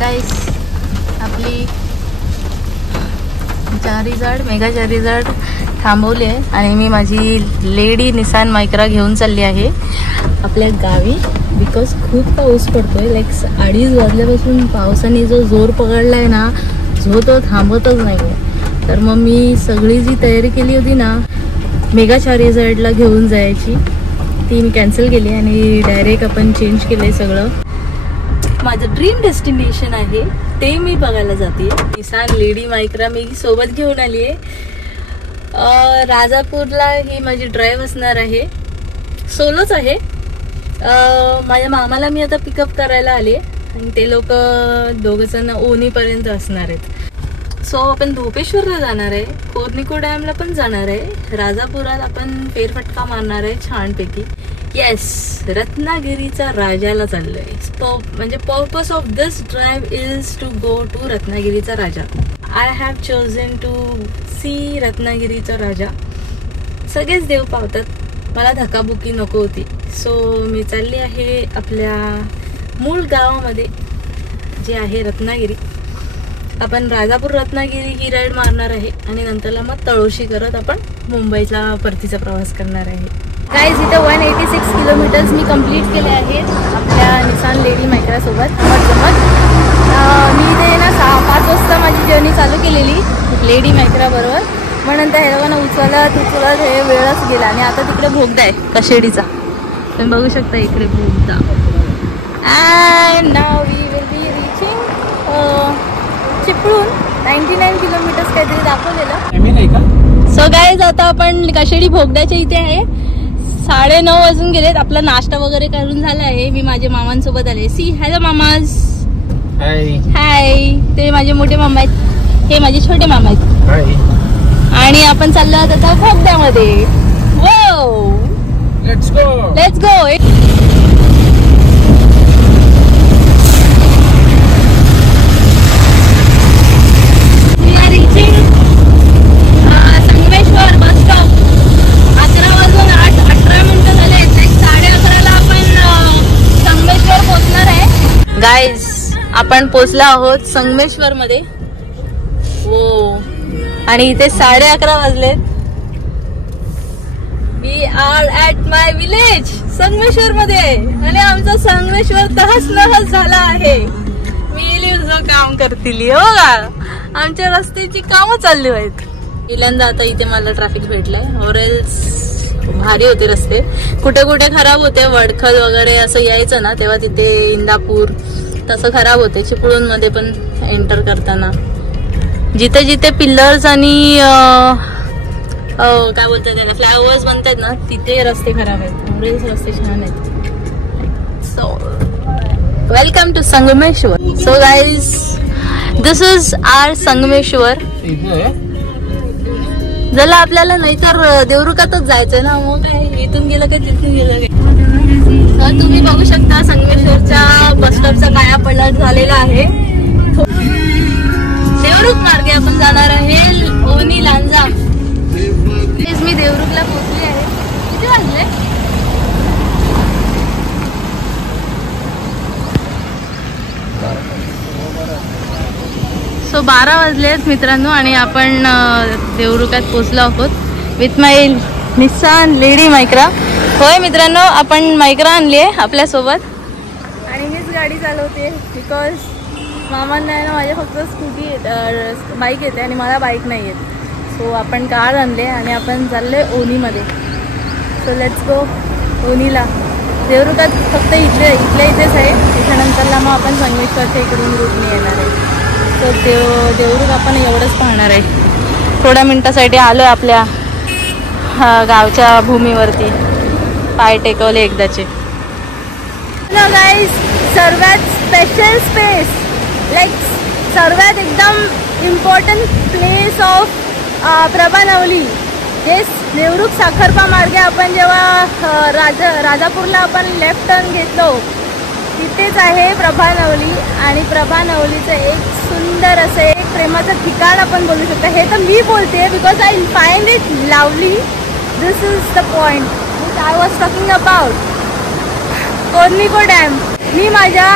Guys आपली चारिजाड mega चारिजाड थांबवली आहे आणि मी माझी लेडी निसान मायक्रा घेऊन चालली आहे आपल्या गावी. बिकॉज खूप पाऊस पडतोय. लाईक 2:30 वाजल्यापासून पावसाने जो जोर पकडलाय ना, जो तो थांबतच नाही. तर मग मी सगळी जी तयारी केली होती ना मेगा चारिजाडला घेऊन जायची, ती मी कॅन्सल केली आणि डायरेक्ट आपण चेंज केलंय सगळं. माझं ड्रीम डेस्टिनेशन आहे ते मी बघायला जाते. निसान लेडी मायक्रा मी सोबत घेऊन आली आहे. राजापूरला ही माझी ड्राईव्ह असणार आहे. सोलोच आहे. माझ्या मामाला मी आता पिकअप करायला आली आणि ते लोक दोघंजण ओनीपर्यंत असणार आहेत. सो आपण धोपेश्वरला जाणार आहे, कोर्निको डॅमला पण जाणार आहे, राजापुरात आपण फेरफटका मारणार आहे छानपैकी. येस, रत्नागिरीचा राजाला चाललोय. म्हणजे purpose of this drive is to go to रत्नागिरीचा राजा. I have chosen to see रत्नागिरीचा राजा. सगळेच देव पावतात, मला धक्काबुक्की नको होती. सो मी चालली आहे आपल्या मूळ गावामध्ये जे आहे रत्नागिरी. आपण राजापूर रत्नागिरी ही राईड मारणार आहे आणि नंतरला मग तळोशी करत आपण मुंबईला परतीचा प्रवास करणार आहे. गाईज इथं 186 किलोमीटर्स मी कंप्लीट केले आहेत आपल्या निसान लेडी मायक्रा सोबत. मी ते ना 5 वाजता माझी जर्नी चालू केलेली लेडी मायक्रा बरोबर. मग नंतर हे लोकांना उचलत हे वेळच गेला आणि आता तिकडे भोगदा आहे कशेडीचा. तुम्ही बघू शकता इकडे भोगदा. And now we will be reaching Chiplun. 99 kilometres काहीतरी दाखवलेलं. सो गाईज आता आपण कशेडी भोगद्याच्या इथे आहे. 9:30 वाजून गेलेत. आपला नाश्ता वगैरे करून झाला आहे. मी माझ्या मामांसोबत आले. सी हॅलो मामाज. हाय. ते माझे मोठे मामा आहेत, हे माझे छोटे मामा आहेत. आणि आपण चाललो आहोत आता भोगद्यामध्ये. वो let's go. We are reaching Sangameshwar bus stop. 11 वाजून 18 मिनिटं झाले. 11:30ला आपण संगमेश्वर पोहोचणार आहे. गाईज आपण पोहोचलो आहोत संगमेश्वर मध्ये. हो, आणि इथे 11:30 वाजलेत. We are at my village Sangameshwar मध्ये आणि आमचा संगमेश्वर तहस नहस झाला आहे. मी जो काम करतील हो का, आमच्या रस्त्याची कामं चालली आहेत. पहिल्यांदा आता इथे मला ट्रॅफिक भेटलाय. ऑरेल्स भारी होते रस्ते, कुठे कुठे खराब होते. वडखल वगैरे असं यायचं ना तेव्हा तिथे इंदापूर तसं खराब होते. चिपळूण मध्ये पण एंटर करताना जिथे जिथे पिल्लर्स आणि काय बोलतात त्याला फ्लायओव्हर्स बनतात ना तिथे रस्ते खराब आहेत. ऑरेंज रस्ते छान आहेत. So welcome to Sangameshwar. So guys this is our Sangameshwar. जर आपल्याला नाहीतर देवरुखातच जायचंय ना, मग काय इथून गेलं काय तिथून गेलं काय. तुम्ही बघू शकता संगमेश्वरच्या बस स्टॉपचा काया पलट झालेला आहे. देवरुख मार्गे आपण जाणार आहे ओनी लांजा. मी देवरुखला पोहोचली आहे. किती वाजले? सो 12 वाजलेत मित्रांनो आणि आपण देवरुखात पोहोचलो आहोत with my Nissan lady Micra. होय मित्रांनो, आपण मायक्रा आणली आहे आपल्यासोबत आणि मीच गाडी चालवते. बिकॉज मामांना आहे ना माझ्या फक्त स्कूटी बाईक येते आणि मला बाईक नाही येत. सो आपण कार आणले आणि आपण चाललोय ओनीमध्ये. सो लेट्स गो ओनीला. देवरुखात फक्त इथल्या इथेच आहे. त्याच्यानंतरला मग आपण संगमेश्वरच्या इकडून रूटने येणार आहे. सो देवरुख आपण एवढंच पाहणार आहे. थोड्या मिनटासाठी आलो आहे आपल्या गावच्या भूमीवरती. पाय टेकवले एकदाचे. गाईज सर्वात स्पेशल स्पेस, लाईक सर्वात एकदम इम्पॉर्टंट प्लेस ऑफ प्रभानवली. जे देवरुख साखरपा मार्गे आपण जेव्हा राजापूरला आपण लेफ्ट टर्न घेतलो तिथेच आहे प्रभानवली. आणि प्रभानवलीचं एक सुंदर असं एक प्रेमाचं ठिकाण आपण बोलू शकतो. हे तर मी बोलते because I find it lovely. This is the point which I was talking about. कोर्निको डॅम. मी माझ्या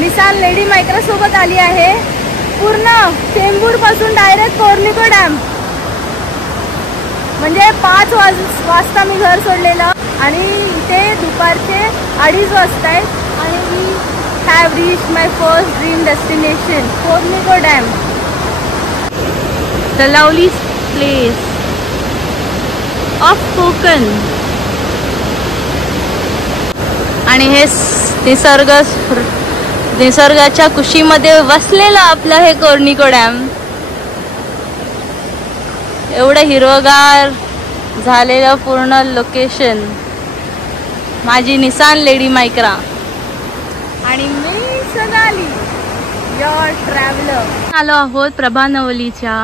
निसान लेडी मायक्रा सोबत आली आहे. पूर्ण चेंबूर पासून डायरेक्ट कोर्निको डॅम. म्हणजे 5 वाजता मी घर सोडलेलं आणि इथे दुपारचे 2:30 वाजता आहेत आणि मी have reached my first dream destination कोर्निको dam. The lovely place of Konkan. आणि हे निसर्गाच्या कुशीमध्ये वसलेलं आपलं हे कोर्निको डॅम. एवढं हिरवगार झालेलं पूर्ण लोकेशन. माझी निसान लेडी मायक्रा आणि मी सोनाली युअर ट्रॅव्हलर. आलो आहोत प्रभानवलीच्या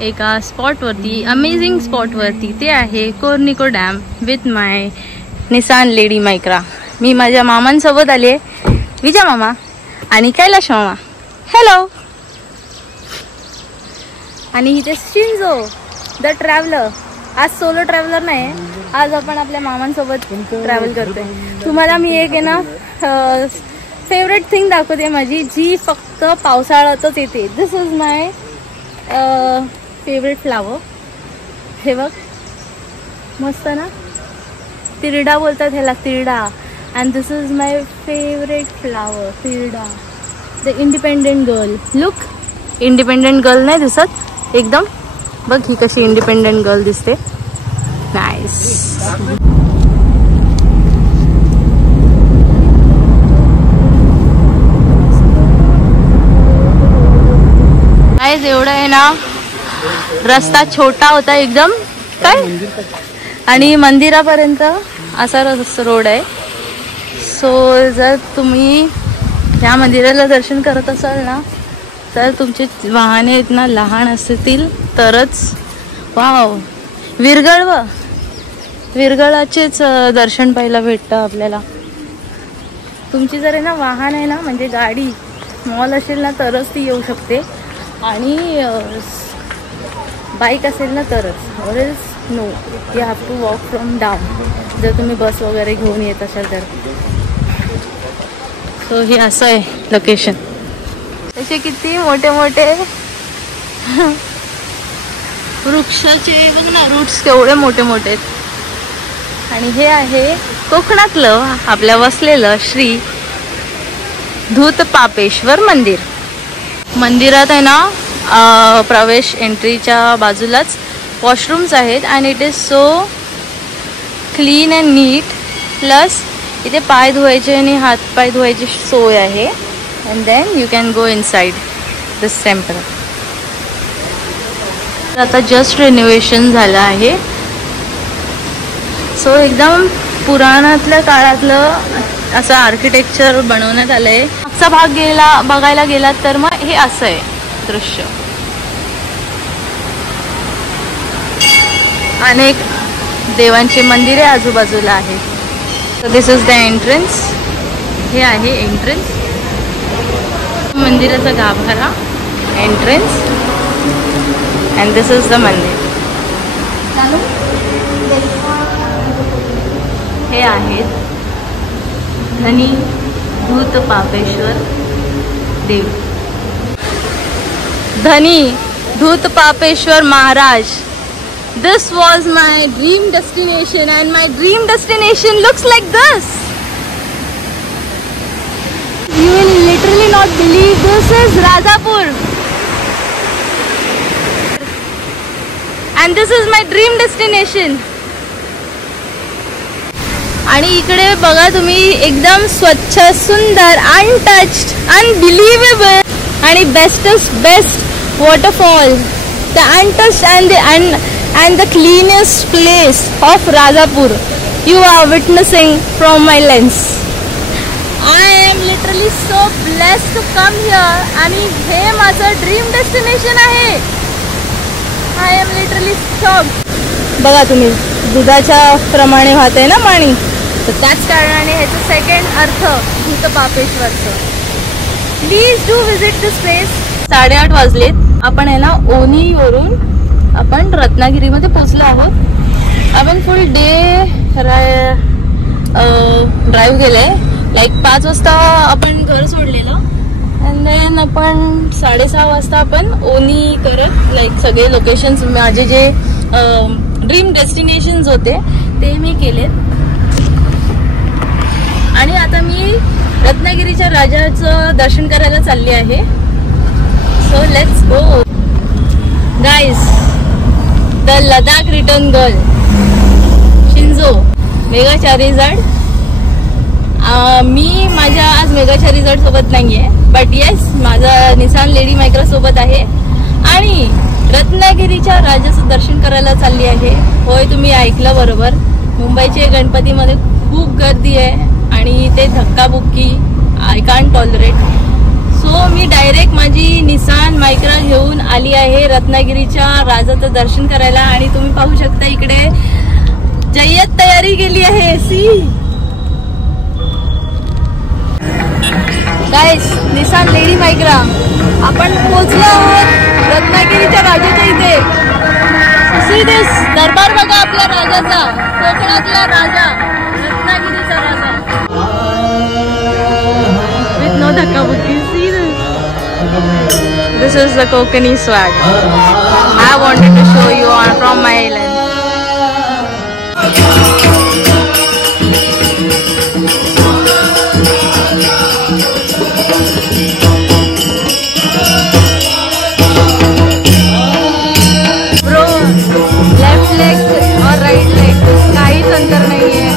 एका स्पॉटवरती, अमेझिंग स्पॉटवरती. ते आहे कोर्निको dam with my Nissan lady Micra. मी माझ्या मामांसोबत आली आहे, विजय मामा आणि कैलाश मामा. हॅलो. आणि इथे शिंजो द ट्रॅव्हलर. आज सोलो ट्रॅव्हलर नाही, आज आपण आपल्या मामांसोबत ट्रॅव्हल करतोय. तुम्हाला मी एक आहे ना फेवरेट थिंग दाखवते माझी, जी फक्त पावसाळ्यातच येते. This is my favourite flower. हे बघ मस्त ना, तिरडा बोलतात ह्याला, तिरडा. And this is my favourite flower, तिरडा. The independent girl. Look, independent girl नाही दिसत एकदम? बघ ही कशी इंडिपेंडेंट गर्ल दिसते. नाईस. गाइस एवढं आहे ना, रस्ता छोटा होता एकदम काय, आणि मंदिरापर्यंत असा रोड आहे. सो जर तुम्ही या मंदिराला दर्शन करत असाल ना, तर तुमचे वाहने आहेत ना लहान असतील तरच. वाव, विरगळाचेच दर्शन पाहायला भेटतं आपल्याला. तुमची जर आहे ना वाहन आहे ना, म्हणजे गाडी स्मॉल असेल ना तरच ती येऊ शकते, आणि बाईक असेल ना तरच. Or else no, you have to walk from down, जर तुम्ही बस वगैरे घेऊन येत असाल तर. सो हे असं आहे लोकेशन. त्याचे किती मोठे मोठे वृक्षाचे बघ ना, रूट्स केवढे मोठे मोठे आहेत. आणि हे आहे कोकणातलं आपल्या वसलेलं श्री धूतपापेश्वर मंदिर. मंदिरात आहे ना प्रवेश एंट्रीच्या बाजूलाच वॉशरूम्स आहेत. And it is so clean and neat. Plus इथे पाय धुवायचे आणि हात पाय धुवायची सोय आहे. And then you can go inside this temple. आता जस्ट रिनोव्हेशन झालं आहे. सो एकदम पुराणातल्या काळातलं असं आर्किटेक्चर बनवण्यात आलं आहे. मागचा भाग बघायला गेलात तर मग हे असं आहे दृश्य. अनेक देवांचे मंदिरे आजूबाजूला आहेत. So this is the entrance. हे आहे एंट्रन्स, मंदिराचा गाभारा, entrance. And this is the मंदिर. हे आहेत धनी धूतपापेश्वर देव, धनी Dhutpapeshwar Maharaj. This was my dream destination, and my dream destination looks like this. You will literally not believe this is Rajapur, and this is my dream destination. आणि इकडे बघा तुम्ही, एकदम स्वच्छ, सुंदर, अनटच्ड, अनबिलिव्हेबल आणि best waterfall. The untouched and the cleanest place of Rajapur you are witnessing from my lens. I am literally so blessed to come here, आणि हे माझं ड्रीम डेस्टिनेशन आहे. I am literally shocked. बघा तुम्ही, दुधाच्या प्रमाणे वाहते ना पाणी, तर त्याच कारणाने ह्याचं सेकंड अर्थ धूतपापेश्वरचं. Please do visit this place. 8:30 वाजलेत. आपण आहे ना ओनीवरून आपण रत्नागिरीमध्ये पोचलो आहोत. आपण फुल डे ड्राईव्ह केलंय. लाईक 5 वाजता आपण घर सोडलेलं अँड देन आपण 6:30 वाजता आपण ओनी करत लाईक सगळे लोकेशन्स माझे जे ड्रीम डेस्टिनेशन्स होते ते मी केलेत. आणि आता मी रत्नागिरीच्या राजाचं दर्शन करायला चालली आहे. So let's go guys. The Ladakh return girl शिंजो मेगा चारीझाड. मी माझ्या आज मेगा चारीझाड सोबत नाहीये, बट येस माझा निसान लेडी मायक्रा सोबत आहे आणि रत्नागिरीच्या राजाचं दर्शन करायला चालली आहे. होय, तुम्ही ऐकलं बरोबर. मुंबईच्या गणपतीमध्ये खूप गर्दी आहे आणि ते धक्काबुक्की I can't tolerate. So me direct माझी निसान मायक्रा घेऊन आली आहे रत्नागिरीच्या राजाचं दर्शन करायला. आणि तुम्ही पाहू शकता इकडे जय्यत तयारी केली आहे. See guys, Nissan lady Micra आपण पोहोचलो आहोत रत्नागिरीच्या राजाच्या इथे. सी दिस दरबार बघा आपल्या राजाचा, कोकणातला राजा, रत्नागिरीचा राजा विथ नो धक्काबुक्की. See this is the Konkani swag I wanted to show you on from my island. Bro, left leg और right leg काहीच अंतर नाहीये.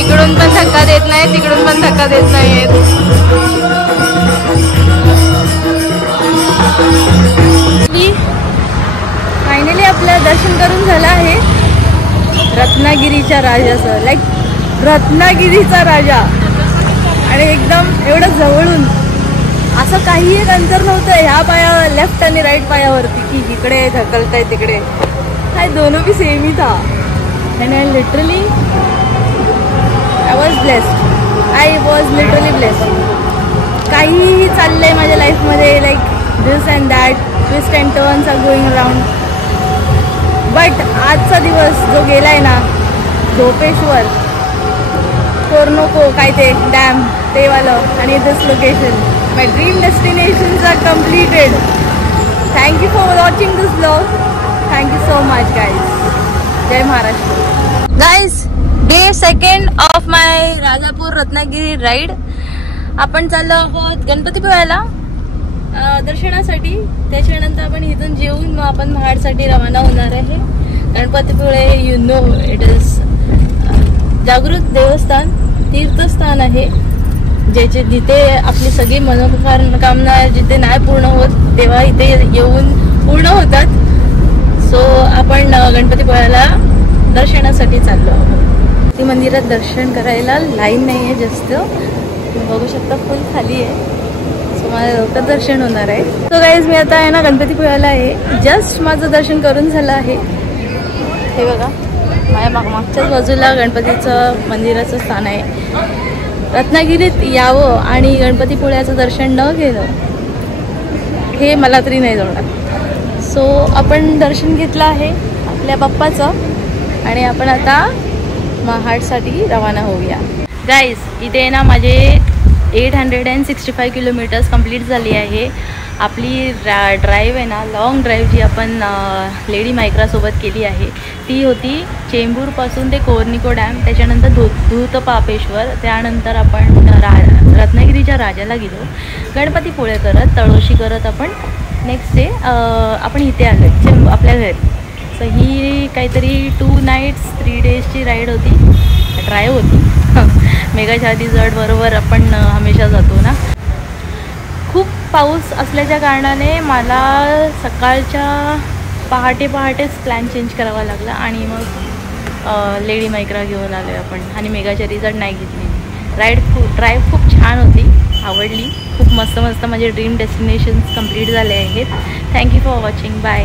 इकडून पण धक्का देत नाही, तिकडून पण धक्का देत नाहीत. फायनली आपलं दर्शन करून झालं आहे रत्नागिरीच्या राजाचं. लाईक रत्नागिरीचा राजा आणि एकदम एवढं जवळून. असं काही एक अंतर नव्हतं ह्या पायावर लेफ्ट आणि राईट पायावरती की इकडे ढकलताय तिकडे. काय दोनों भी सेम ही था. आणि I literally I was literally blessed. काहीही चाललंय माझ्या लाईफमध्ये like this and that, twist and turns are going around. But आजचा दिवस जो गेलाय ना, झोपेश्वर, कोरनोको काय ते डॅम ते वालं आणि this location, my dream destinations are completed. Thank you for watching this blog. Thank you so much guys. जय Maharashtra. Guys, day 2 of my Rajapur Ratnagiri ride. आपण चाललो आहोत गणपतीपुळ्याला दर्शनासाठी. त्याच्यानंतर आपण इथून जेवून मग आपण महाडसाठी रवाना होणार आहे. Ganpatipule you know it is जागृत देवस्थान, तीर्थस्थान आहे जिथे आपली सगळी मनोकामना जिथे नाही पूर्ण होत तेव्हा इथे येऊन पूर्ण होतात. सो आपण गणपतीपुळ्याला दर्शनासाठी चाललो आहोत. ती मंदिरात दर्शन करायला लाईन नाही आहे जास्त, बघू शकता फुल खाली आहे. सो मला लवकर दर्शन होणार आहे. सो गाईज, मी आता आहे ना गणपतीपुळ्याला आहे. जस्ट माझं दर्शन करून झालं आहे. हे बघा माझ्या मागच्याच बाजूला गणपतीचं मंदिराचं स्थान आहे. रत्नागिरीत यावं आणि गणपतीपुळ्याचं दर्शन न घेणं हे मला तरी नाही जमणार. सो आपण दर्शन घेतलं आहे आपल्या बाप्पाचं आणि आपण आता महाडसाठी रवाना होऊया. गाईज, इथे ना माझे 865 किलोमीटर्स कंप्लीट झाली आहे. आपली ड्राईव्ह आहे ना, लॉंग ड्राईव्ह जी आपण लेडी मायक्रासोबत केली आहे ती होती चेंबूरपासून ते कोरनिको डॅम, त्याच्यानंतर धूतपापेश्वर, त्यानंतर आपण रत्नागिरीच्या राजाला गेलो. गणपतीपुळे करत तळोशी करत आपण नेक्स्ट डे आपण इथे आलो आपल्या घरी. सो ही काहीतरी 2 nights 3 days राईड होती, ड्राईव्ह होती. मेगा चारीझाड बरोबर आपण हमेशा जातो ना. खूप पाऊस असल्याच्या कारणाने मला सकाळच्या पहाटेच प्लॅन चेंज करावा लागला आणि मग लेडी मायक्रा घेऊन आलो आपण आणि मेगा चारीझाड नाही घेतली. ड्राईव्ह खूप छान होती, आवडली. खूप मस्त माझे ड्रीम डेस्टिनेशन्स कंप्लीट झाले आहेत. Thank you for watching. बाय.